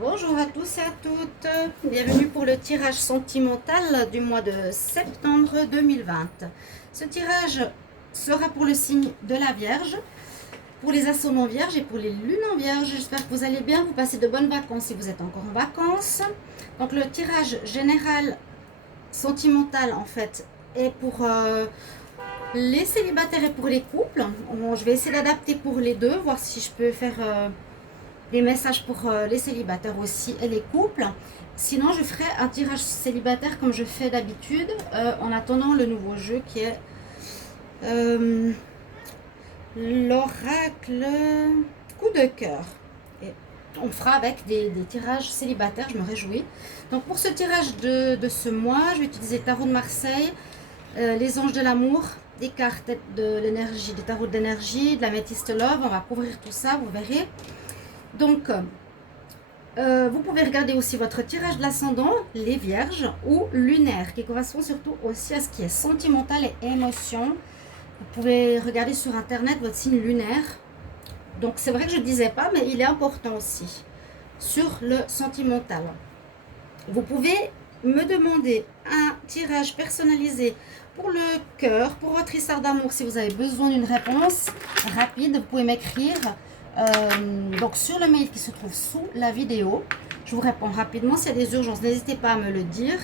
Bonjour à tous et à toutes, bienvenue pour le tirage sentimental du mois de septembre 2020. Ce tirage sera pour le signe de la Vierge, pour les ascendants vierges et pour les lunes en vierge. J'espère que vous allez bien, vous passez de bonnes vacances si vous êtes encore en vacances. Donc le tirage général sentimental en fait est pour les célibataires et pour les couples. Je vais essayer d'adapter pour les deux, voir si je peux faire des messages pour les célibataires aussi et les couples. Sinon, je ferai un tirage célibataire comme je fais d'habitude en attendant le nouveau jeu qui est l'oracle coup de cœur. Et on fera avec des tirages célibataires, je me réjouis. Donc pour ce tirage de ce mois, je vais utiliser Tarot de Marseille, les anges de l'amour, des cartes de l'énergie, des tarots de l'énergie, de la métiste love. On va couvrir tout ça, vous verrez. Donc, vous pouvez regarder aussi votre tirage de l'ascendant, les vierges ou lunaire, qui correspond surtout aussi à ce qui est sentimental et émotion. Vous pouvez regarder sur internet votre signe lunaire. Donc, c'est vrai que je ne disais pas, mais il est important aussi sur le sentimental. Vous pouvez me demander un tirage personnalisé pour le cœur, pour votre histoire d'amour. Si vous avez besoin d'une réponse rapide, vous pouvez m'écrire. Donc sur le mail qui se trouve sous la vidéo, je vous réponds rapidement. S'il y a des urgences, n'hésitez pas à me le dire.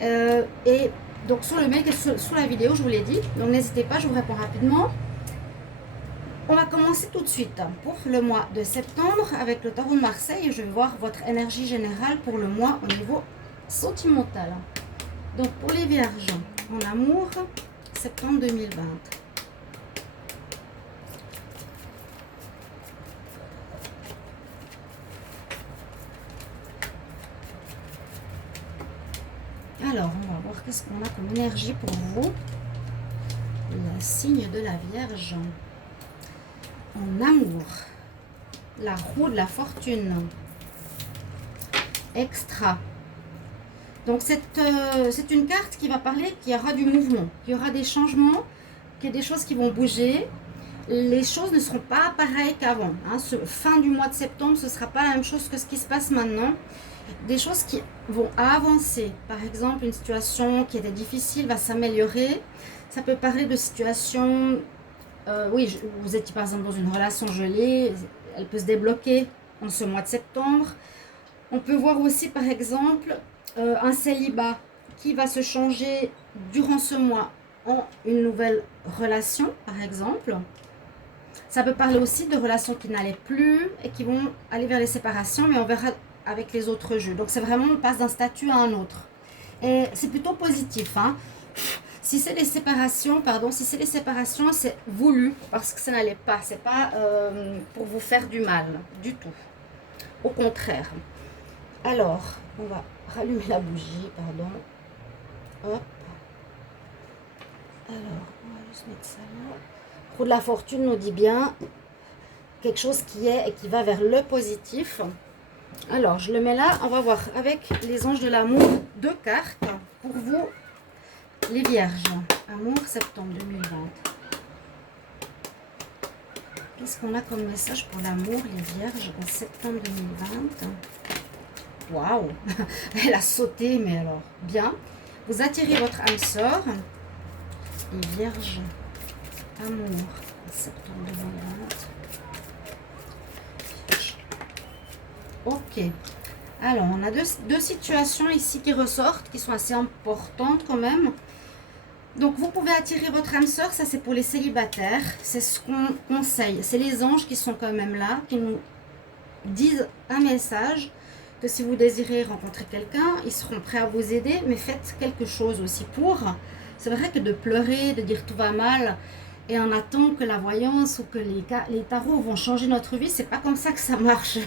Et donc sur le mail qui est sous la vidéo, je vous l'ai dit, donc n'hésitez pas, je vous réponds rapidement. On va commencer tout de suite pour le mois de septembre avec le tarot de Marseille. Je vais voir votre énergie générale pour le mois au niveau sentimental. Donc pour les vierges en amour, septembre 2020. Alors, on va voir qu'est-ce qu'on a comme énergie pour vous. Le signe de la Vierge. En amour. La roue de la fortune. Extra. Donc, c'est une carte qui va parler qu'il y aura du mouvement, qu'il y aura des changements, qu'il y a des choses qui vont bouger. Les choses ne seront pas pareilles qu'avant. Fin du mois de septembre, ce ne sera pas la même chose que ce qui se passe maintenant. Des choses qui vont avancer. Par exemple, une situation qui était difficile va s'améliorer. Ça peut parler de situations... oui, vous étiez par exemple dans une relation gelée. Elle peut se débloquer en ce mois de septembre. On peut voir aussi par exemple un célibat qui va se changer durant ce mois en une nouvelle relation, par exemple. Ça peut parler aussi de relations qui n'allaient plus et qui vont aller vers les séparations, mais on verra avec les autres jeux. Donc c'est vraiment, on passe d'un statut à un autre. Et c'est plutôt positif. Si c'est les séparations, c'est voulu parce que ça n'allait pas. C'est pas pour vous faire du mal, du tout. Au contraire. Alors, on va rallumer la bougie, pardon. Hop. Alors, on va juste mettre ça là. Roue de la fortune nous dit bien quelque chose qui est et qui va vers le positif. Alors, je le mets là. On va voir avec les anges de l'amour 2 cartes pour vous, les vierges. Amour, septembre 2020. Qu'est-ce qu'on a comme message pour l'amour, les vierges, en septembre 2020? Waouh! Elle a sauté, mais alors, bien. Vous attirez votre âme sœur. Les vierges, amour, septembre 2020. Ok, alors on a deux situations ici qui ressortent, qui sont assez importantes quand même. Donc vous pouvez attirer votre âme sœur, ça c'est pour les célibataires, c'est ce qu'on conseille. C'est les anges qui sont quand même là, qui nous disent un message, que si vous désirez rencontrer quelqu'un, ils seront prêts à vous aider, mais faites quelque chose aussi pour. C'est vrai que de pleurer, de dire tout va mal, et on attend que la voyance ou que les tarots vont changer notre vie, c'est pas comme ça que ça marche.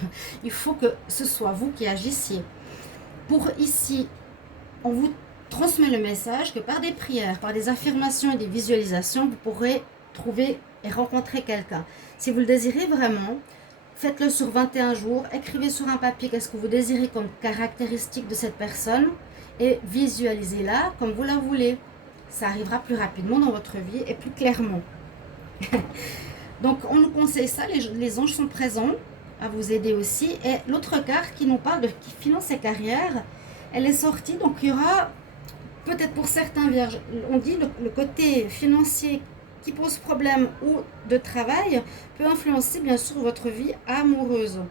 Il faut que ce soit vous qui agissiez. Pour ici, on vous transmet le message que par des prières, par des affirmations et des visualisations, vous pourrez trouver et rencontrer quelqu'un. Si vous le désirez vraiment, faites-le sur 21 jours, écrivez sur un papier qu'est-ce que vous désirez comme caractéristique de cette personne et visualisez-la comme vous la voulez. Ça arrivera plus rapidement dans votre vie et plus clairement. Donc on nous conseille ça, les anges sont présents. à vous aider aussi. Et l'autre carte qui nous parle de finance et carrière, elle est sortie. Donc il y aura peut-être pour certains vierges, on dit le côté financier qui pose problème ou de travail peut influencer bien sûr votre vie amoureuse.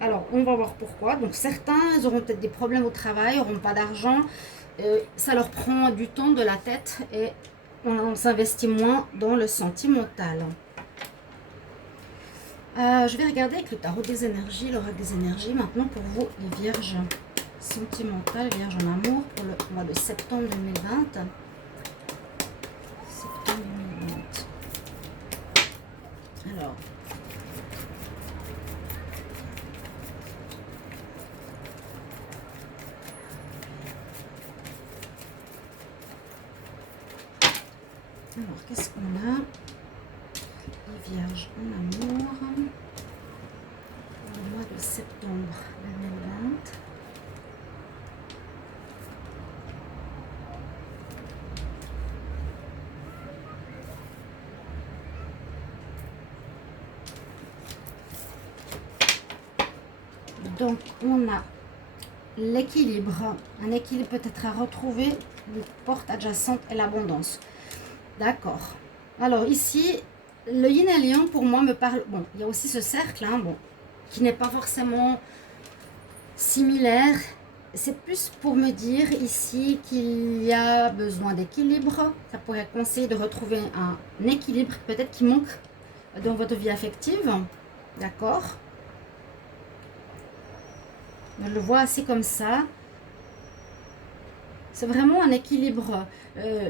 Alors on va voir pourquoi. Donc certains ils auront peut-être des problèmes au travail, n'auront pas d'argent, ça leur prend du temps, de la tête, et on s'investit moins dans le sentimental. Je vais regarder avec le tarot des énergies, l'oracle des énergies maintenant pour vous les vierges sentimentales, vierges en amour pour le mois de septembre 2020. Septembre 2020. Alors qu'est-ce qu'on a? Les vierges en amour pour le mois de septembre 2020. Donc on a l'équilibre, un équilibre peut-être à retrouver, les portes adjacentes et l'abondance. D'accord. Alors ici, le yin et le yang pour moi me parle, bon, il y a aussi ce cercle, hein, bon, qui n'est pas forcément similaire. C'est plus pour me dire ici qu'il y a besoin d'équilibre. Ça pourrait conseiller de retrouver un équilibre peut-être qui manque dans votre vie affective. D'accord. Je le vois assez comme ça. C'est vraiment un équilibre.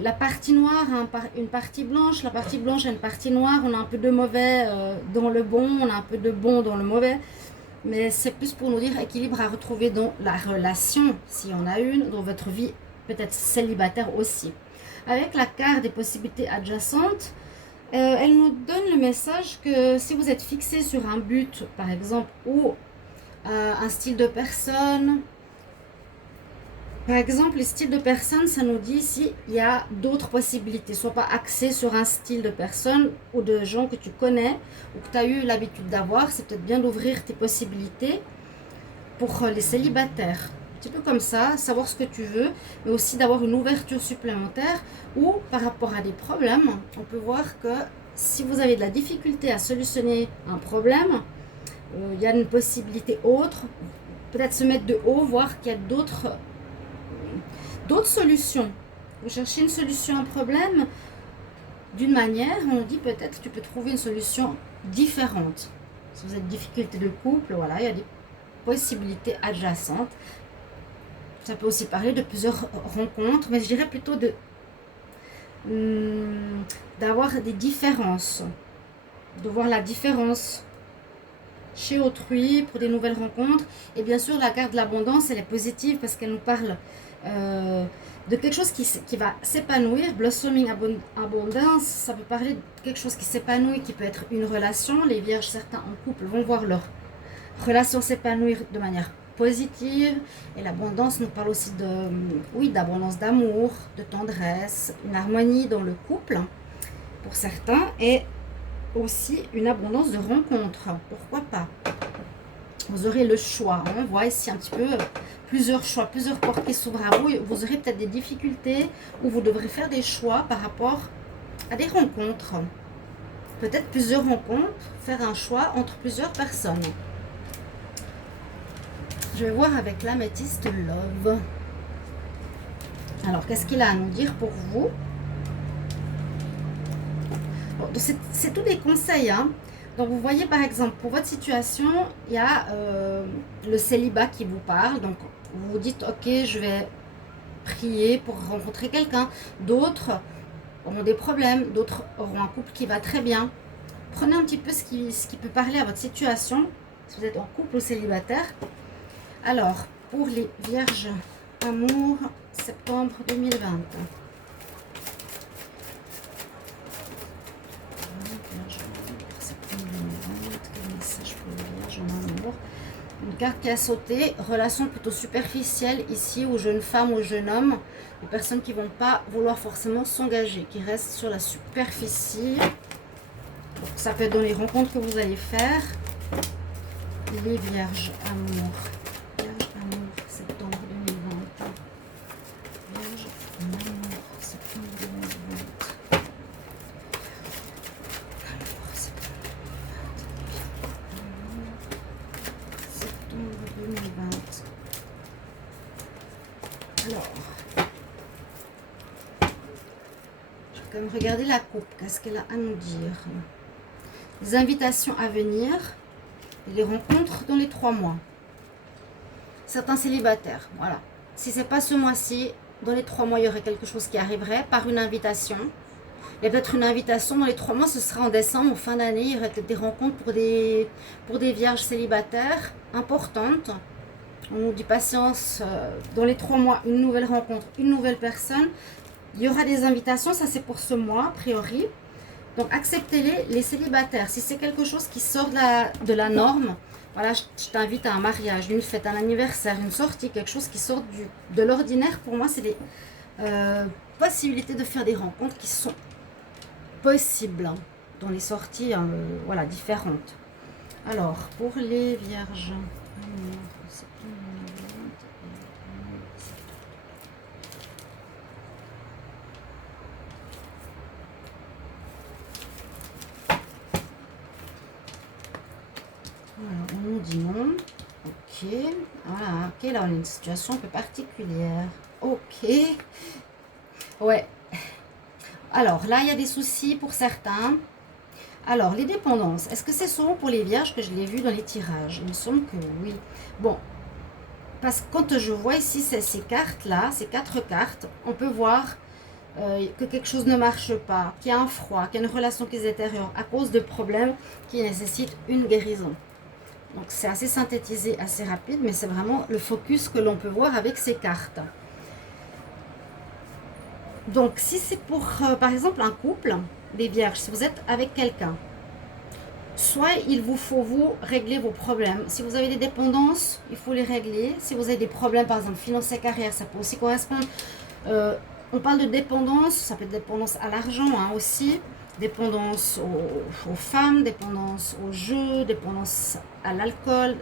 La partie noire a une partie blanche. La partie blanche a une partie noire. On a un peu de mauvais dans le bon. On a un peu de bon dans le mauvais. Mais c'est plus pour nous dire équilibre à retrouver dans la relation, s'il y en a une, dans votre vie, peut-être célibataire aussi. Avec la carte des possibilités adjacentes, elle nous donne le message que si vous êtes fixé sur un but, par exemple, ou un style de personne. Par exemple, les styles de personnes, ça nous dit ici, il y a d'autres possibilités. Soit pas axé sur un style de personne ou de gens que tu connais ou que tu as eu l'habitude d'avoir. C'est peut-être bien d'ouvrir tes possibilités pour les célibataires. Un petit peu comme ça, savoir ce que tu veux, mais aussi d'avoir une ouverture supplémentaire. Ou par rapport à des problèmes, on peut voir que si vous avez de la difficulté à solutionner un problème, il y a une possibilité autre, peut-être se mettre de haut, voir qu'il y a d'autres solutions. Vous cherchez une solution à un problème d'une manière, on dit peut-être tu peux trouver une solution différente. Si vous avez des difficultés de couple, voilà, il y a des possibilités adjacentes. Ça peut aussi parler de plusieurs rencontres, mais je dirais plutôt d'avoir des différences, de voir la différence chez autrui pour des nouvelles rencontres. Et bien sûr, la carte de l'abondance, elle est positive parce qu'elle nous parle de quelque chose qui va s'épanouir. Blossoming abondance, ça peut parler de quelque chose qui s'épanouit, qui peut être une relation. Les vierges, certains en couple, vont voir leur relation s'épanouir de manière positive. Et l'abondance nous parle aussi d'abondance d'amour, de tendresse, une harmonie dans le couple pour certains, et aussi une abondance de rencontres. Pourquoi pas? Vous aurez le choix. On voit ici un petit peu plusieurs choix, plusieurs portes qui s'ouvrent à vous. Vous aurez peut-être des difficultés où vous devrez faire des choix par rapport à des rencontres. Peut-être plusieurs rencontres, faire un choix entre plusieurs personnes. Je vais voir avec l'améthyste Love. Alors, qu'est-ce qu'il a à nous dire pour vous? Bon, c'est tous des conseils, hein. Donc, vous voyez, par exemple, pour votre situation, il y a le célibat qui vous parle. Donc, vous vous dites, ok, je vais prier pour rencontrer quelqu'un. D'autres auront des problèmes, d'autres auront un couple qui va très bien. Prenez un petit peu ce qui peut parler à votre situation, si vous êtes en couple ou célibataire. Alors, pour les vierges amour, septembre 2020. Une carte qui a sauté, relation plutôt superficielle ici, aux jeunes femmes, aux jeunes hommes, des personnes qui ne vont pas vouloir forcément s'engager, qui restent sur la superficie. Donc, ça peut être dans les rencontres que vous allez faire. les vierges amour. Vierge amour, septembre 2020. Vierge amour, septembre 2020. Alors, septembre 2020. Alors, je vais quand même regarder la coupe. Qu'est-ce qu'elle a à nous dire? Les invitations à venir et les rencontres dans les 3 mois. Certains célibataires, voilà. Si c'est pas ce mois-ci, dans les 3 mois, il y aurait quelque chose qui arriverait par une invitation. Il y a peut-être une invitation dans les 3 mois, ce sera en décembre, en fin d'année. Il y aurait peut-être des rencontres pour des vierges célibataires importantes. On nous dit patience, dans les 3 mois, une nouvelle rencontre, une nouvelle personne. Il y aura des invitations, ça c'est pour ce mois, a priori. Donc acceptez-les, les célibataires. Si c'est quelque chose qui sort de la norme, voilà, je t'invite à un mariage, une fête, un anniversaire, une sortie, quelque chose qui sort de l'ordinaire. Pour moi, c'est des possibilités de faire des rencontres qui sont possibles dans les sorties voilà, différentes. Alors, pour les vierges, alors, on nous dit non. Ok. Voilà. Ok, là, on a une situation un peu particulière. Ok. Ouais. Alors, là, il y a des soucis pour certains. Alors, les dépendances. Est-ce que c'est souvent pour les vierges que je l'ai vu dans les tirages? Il me semble que oui. Bon. Parce que quand je vois ici ces cartes-là, ces 4 cartes, on peut voir que quelque chose ne marche pas, qu'il y a un froid, qu'il y a une relation qui se détériore à cause de problèmes qui nécessitent une guérison. Donc c'est assez synthétisé, assez rapide, mais c'est vraiment le focus que l'on peut voir avec ces cartes. Donc si c'est pour, par exemple, un couple, des vierges, si vous êtes avec quelqu'un, soit il vous faut vous régler vos problèmes. Si vous avez des dépendances, il faut les régler. Si vous avez des problèmes, par exemple, financiers, carrière, ça peut aussi correspondre. On parle de dépendance, ça peut être dépendance à l'argent aussi. Dépendance aux femmes, dépendance aux jeux, dépendance à l'alcool.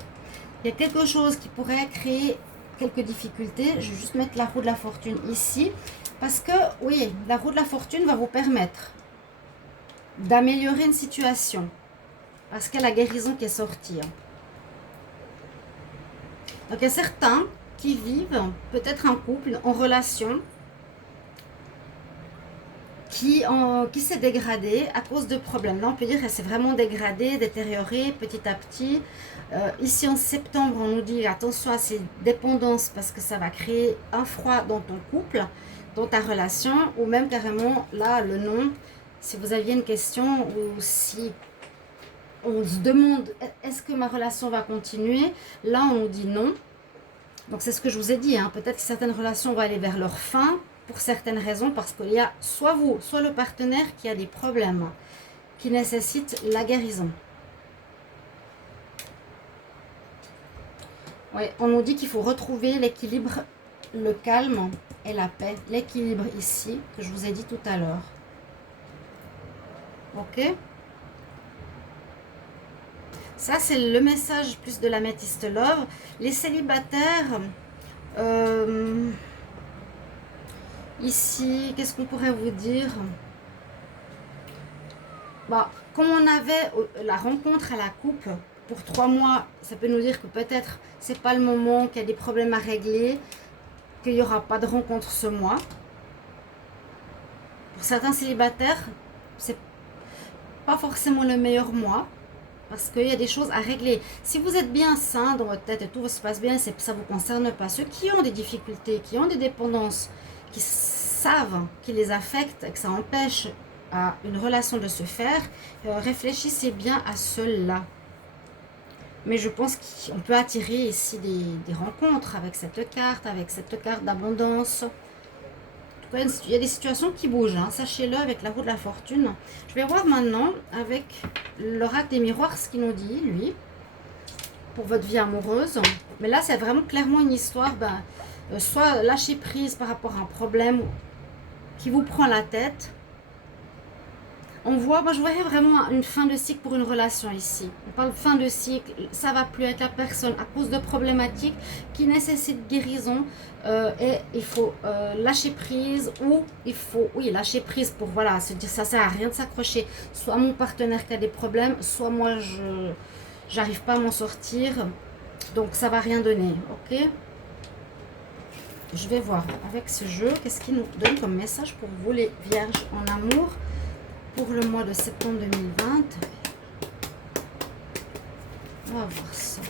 Il y a quelque chose qui pourrait créer quelques difficultés. Je vais juste mettre la roue de la fortune ici. Parce que, oui, la roue de la fortune va vous permettre d'améliorer une situation. Parce qu'il y a la guérison qui est sortie. Donc, il y a certains qui vivent peut-être un couple en relation qui s'est dégradé à cause de problèmes. Là, on peut dire qu'elle s'est vraiment dégradée, détériorée petit à petit. Ici, en septembre, on nous dit attention à ces dépendances parce que ça va créer un froid dans ton couple, dans ta relation, ou même carrément, là, le nom, si vous aviez une question ou si on se demande est-ce que ma relation va continuer, là, on nous dit non. Donc, c'est ce que je vous ai dit, peut-être que certaines relations vont aller vers leur fin, pour certaines raisons, parce qu'il y a soit vous, soit le partenaire qui a des problèmes qui nécessitent la guérison. Oui, on nous dit qu'il faut retrouver l'équilibre, le calme et la paix. L'équilibre ici, que je vous ai dit tout à l'heure. Ok? Ça, c'est le message plus de l'Améthyste Love. Les célibataires... ici, qu'est-ce qu'on pourrait vous dire? Comme on avait la rencontre à la coupe pour 3 mois, ça peut nous dire que peut-être c'est pas le moment, qu'il y a des problèmes à régler, qu'il n'y aura pas de rencontre ce mois. Pour certains célibataires, c'est pas forcément le meilleur mois parce qu'il y a des choses à régler. Si vous êtes bien sain dans votre tête et tout se passe bien, ça ne vous concerne pas. Ceux qui ont des difficultés, qui ont des dépendances, qui savent qu'ils les affectent et que ça empêche à une relation de se faire, réfléchissez bien à cela. Mais je pense qu'on peut attirer ici des rencontres avec cette carte d'abondance. En tout cas, il y a des situations qui bougent, sachez-le, avec la roue de la fortune. Je vais voir maintenant avec l'oracle des miroirs ce qu'il nous dit, lui, pour votre vie amoureuse. Mais là, c'est vraiment clairement une histoire, soit lâcher prise par rapport à un problème qui vous prend la tête. On voit, moi je voyais vraiment une fin de cycle pour une relation ici. On parle de fin de cycle, ça va plus avec la personne à cause de problématiques qui nécessitent guérison et il faut lâcher prise ou il faut, oui, lâcher prise pour voilà, se dire ça sert à rien de s'accrocher. Soit mon partenaire qui a des problèmes, soit moi je j'arrive pas à m'en sortir, donc ça va rien donner, ok? Je vais voir avec ce jeu, qu'est-ce qu'il nous donne comme message pour vous les vierges en amour pour le mois de septembre 2020. On va voir ça.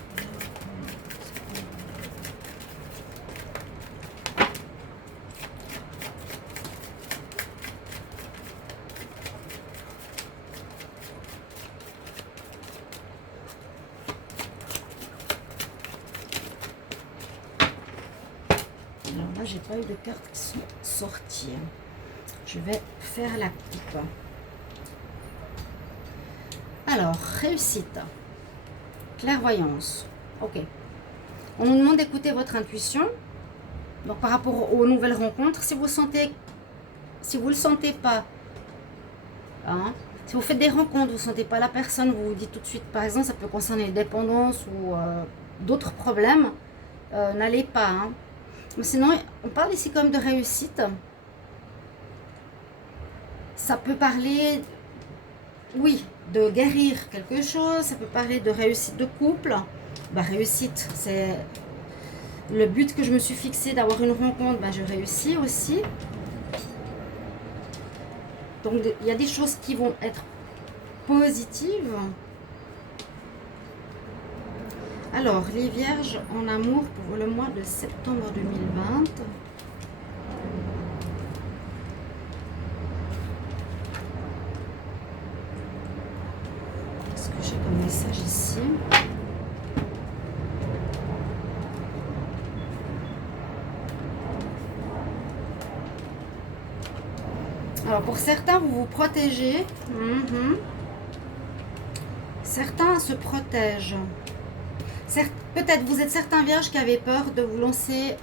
Alors là, j'ai pas eu de cartes qui sont sorties. Je vais faire la coupe. Alors, réussite. Clairvoyance. Ok. On nous demande d'écouter votre intuition. Donc, par rapport aux nouvelles rencontres, si vous le sentez pas, hein, si vous faites des rencontres, vous ne sentez pas la personne, vous vous dites tout de suite, par exemple, ça peut concerner les dépendances ou d'autres problèmes, n'allez pas. Hein. Mais sinon, on parle ici quand même de réussite. Ça peut parler, oui, de guérir quelque chose, ça peut parler de réussite de couple. Bah, réussite, c'est le but que je me suis fixé d'avoir une rencontre, bah, je réussis aussi. Donc, il y a des choses qui vont être positives. Alors, les vierges en amour pour le mois de septembre 2020. Qu'est-ce que j'ai comme message ici? Alors, pour certains, vous vous protégez. Certains se protègent. Peut-être vous êtes certains vierges qui avaient peur de vous lancer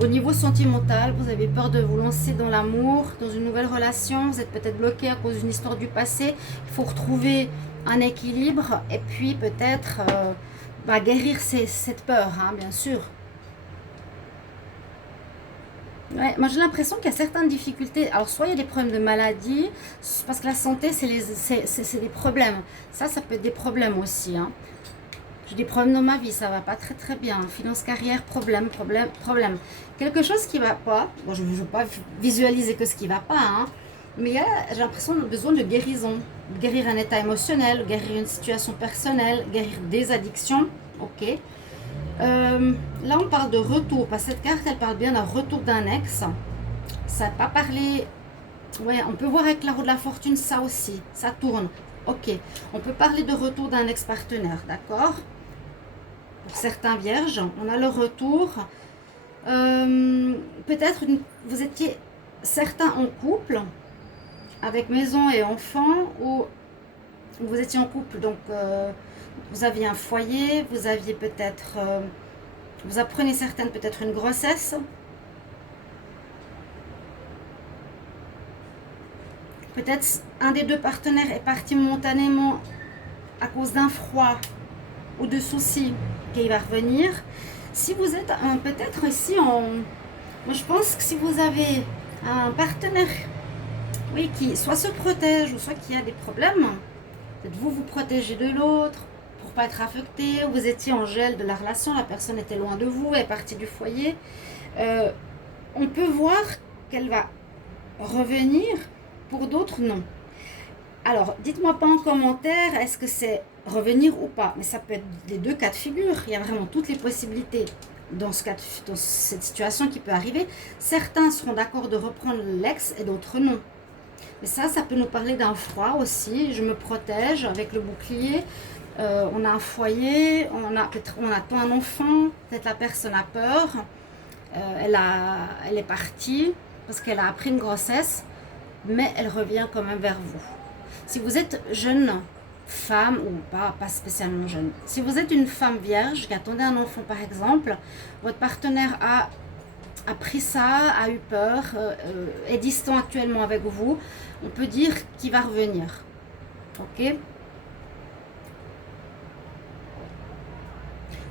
au niveau sentimental. Vous avez peur de vous lancer dans l'amour, dans une nouvelle relation. Vous êtes peut-être bloqué à cause d'une histoire du passé. Il faut retrouver un équilibre et puis peut-être guérir cette peur, hein, bien sûr. Ouais, moi j'ai l'impression qu'il y a certaines difficultés. Alors soit il y a des problèmes de maladie, parce que la santé c'est des problèmes. Ça peut être des problèmes aussi. Hein. J'ai des problèmes dans ma vie, ça va pas très très bien. Finance, carrière, problème. Quelque chose qui va pas. Bon, je ne veux pas visualiser que ce qui va pas, hein, mais j'ai l'impression qu'on a besoin de guérison. Guérir un état émotionnel, guérir une situation personnelle, guérir des addictions. Ok. Là, on parle de retour. Parce que cette carte, elle parle bien d'un retour d'un ex. Ça n'a pas parlé. Ouais, on peut voir avec la roue de la fortune, ça aussi. Ça tourne. Ok. On peut parler de retour d'un ex-partenaire, d'accord? Pour certains vierges, on a le retour. Peut-être vous étiez certains en couple avec maison et enfants, ou vous étiez en couple, donc vous aviez un foyer, vous aviez peut-être, vous apprenez certaines peut-être une grossesse. Peut-être un des deux partenaires est parti momentanément à cause d'un froid ou de soucis qu'il va revenir. Si vous êtes peut-être ici moi je pense que si vous avez un partenaire, oui, qui soit se protège ou soit qui a des problèmes, peut-être vous protégez de l'autre pour pas être affecté, ou vous étiez en gel de la relation, la personne était loin de vous, elle est partie du foyer. On peut voir qu'elle va revenir, pour d'autres non. Alors, dites-moi pas en commentaire, est-ce que c'est revenir ou pas? Mais ça peut être les deux cas de figure. Il y a vraiment toutes les possibilités dans cette situation qui peut arriver. Certains seront d'accord de reprendre l'ex et d'autres non. Mais ça peut nous parler d'un froid aussi. Je me protège avec le bouclier. On a un foyer, on attend un enfant. Peut-être la personne a peur. Elle est partie parce qu'elle a appris une grossesse. Mais elle revient quand même vers vous. Si vous êtes jeune femme, ou pas spécialement jeune, si vous êtes une femme vierge qui attendait un enfant par exemple, votre partenaire a a pris ça, a eu peur, est distant actuellement avec vous, on peut dire qu'il va revenir. Ok?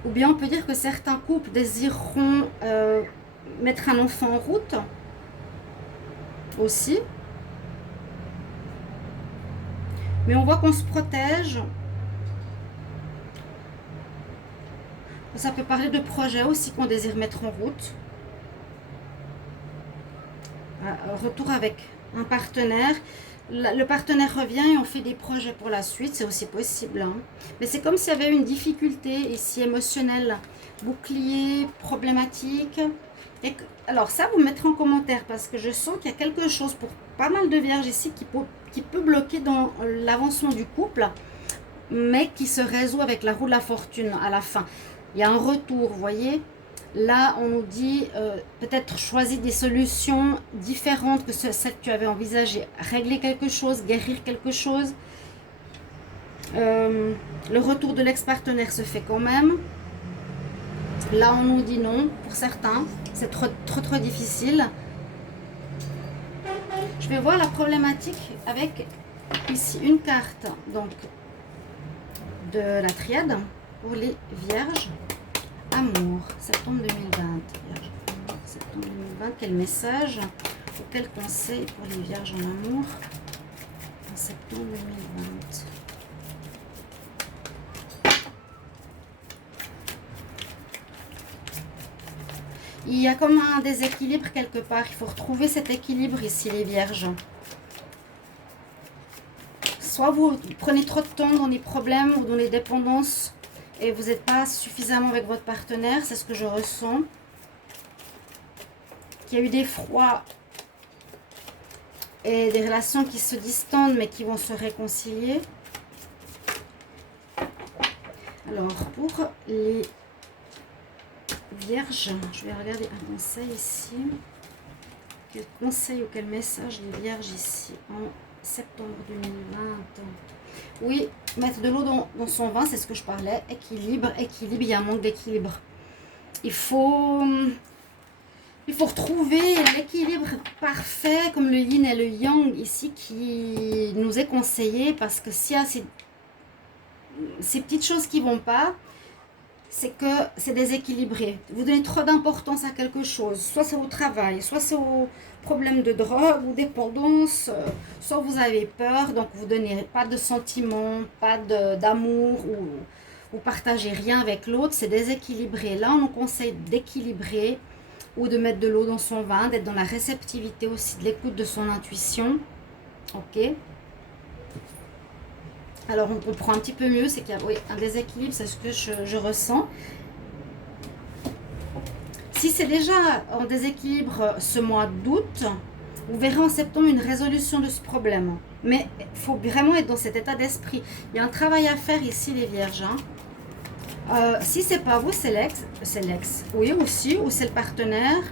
Ou bien on peut dire que certains couples désireront mettre un enfant en route aussi. Mais on voit qu'on se protège. Ça peut parler de projets aussi qu'on désire mettre en route. Retour avec un partenaire. Le partenaire revient et on fait des projets pour la suite, c'est aussi possible. Hein. Mais c'est comme s'il y avait une difficulté ici émotionnelle, bouclier, problématique. Alors ça, vous mettrez en commentaire parce que je sens qu'il y a quelque chose pour pas mal de vierges ici qui peut bloquer dans l'avancement du couple, mais qui se résout avec la roue de la fortune à la fin. Il y a un retour, vous voyez. Là, on nous dit peut-être choisir des solutions différentes que celles que tu avais envisagées. Régler quelque chose, guérir quelque chose. Le retour de l'ex-partenaire se fait quand même. Là, on nous dit non pour certains. C'est trop difficile. Je vais voir la problématique avec ici une carte donc de la triade pour les vierges. Amour, septembre 2020. Septembre 2020, quel message ou quel conseil pour les vierges en amour en septembre 2020? Il y a comme un déséquilibre quelque part. Il faut retrouver cet équilibre ici, les vierges. Soit vous prenez trop de temps dans les problèmes ou dans les dépendances et vous n'êtes pas suffisamment avec votre partenaire, c'est ce que je ressens. Qu'il y a eu des froids et des relations qui se distendent mais qui vont se réconcilier. Alors, pour les vierges, je vais regarder un conseil ici. Quel conseil ou quel message les vierges ici en septembre 2020? Oui, mettre de l'eau dans son vin, c'est ce que je parlais. Équilibre, il y a un manque d'équilibre. Il faut retrouver l'équilibre parfait, comme le yin et le yang ici, qui nous est conseillé, parce que s'il y a ces petites choses qui ne vont pas, c'est que c'est déséquilibré. Vous donnez trop d'importance à quelque chose, soit c'est au travail, soit c'est au problème de drogue ou dépendance, soit vous avez peur, donc vous ne donnez pas de sentiments, pas d'amour ou partagez rien avec l'autre, c'est déséquilibré. Là, on nous conseille d'équilibrer ou de mettre de l'eau dans son vin, d'être dans la réceptivité aussi, de l'écoute de son intuition. Ok. Alors on comprend un petit peu mieux, c'est qu'il y a un déséquilibre, c'est ce que je ressens. Si c'est déjà en déséquilibre ce mois d'août, vous verrez en septembre une résolution de ce problème. Mais il faut vraiment être dans cet état d'esprit. Il y a un travail à faire ici, les vierges. Hein. Si c'est pas vous, c'est l'ex. Oui, aussi, ou c'est le partenaire.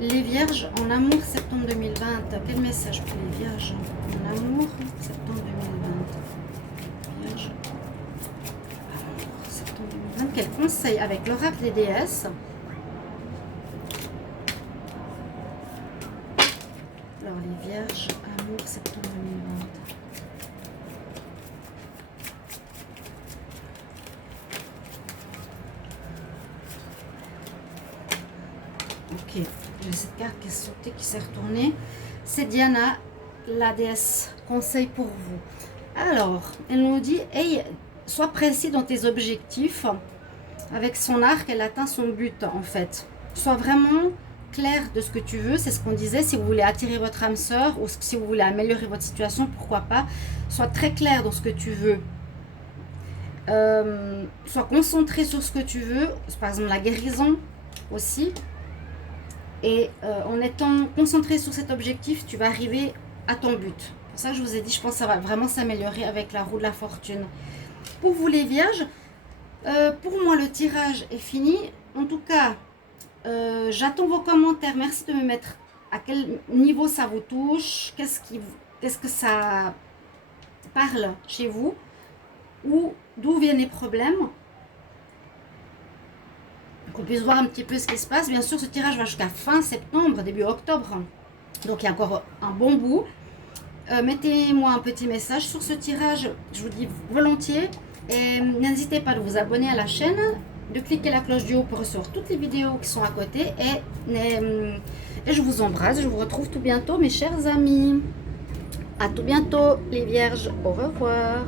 Les vierges en amour, septembre 2020. Quel message pour les vierges en amour, septembre 2020? Vierges. Septembre 2020. Quel conseil avec l'oracle des déesses? Alors, les vierges, amour, septembre 2020. Ok. J'ai cette carte qui est sautée, qui s'est retournée. C'est Diana, la déesse. Conseil pour vous. Alors, elle nous dit, hey, sois précis dans tes objectifs. Avec son arc, elle atteint son but, en fait. Sois vraiment clair de ce que tu veux. C'est ce qu'on disait. Si vous voulez attirer votre âme sœur ou si vous voulez améliorer votre situation, pourquoi pas. Sois très clair dans ce que tu veux. Sois concentré sur ce que tu veux. Par exemple, la guérison aussi. Et en étant concentré sur cet objectif, tu vas arriver à ton but. C'est pour ça que je vous ai dit, je pense que ça va vraiment s'améliorer avec la roue de la fortune. Pour vous les vierges, pour moi le tirage est fini. En tout cas, j'attends vos commentaires. Merci de me mettre à quel niveau ça vous touche. Qu'est-ce que ça parle chez vous? Ou d'où viennent les problèmes? qu'on puisse voir un petit peu ce qui se passe. Bien sûr, ce tirage va jusqu'à fin septembre, début octobre. Donc, il y a encore un bon bout. Mettez-moi un petit message sur ce tirage, je vous dis volontiers. Et n'hésitez pas de vous abonner à la chaîne, de cliquer la cloche du haut pour recevoir toutes les vidéos qui sont à côté. Et je vous embrasse, je vous retrouve tout bientôt, mes chers amis. À tout bientôt, les vierges. Au revoir.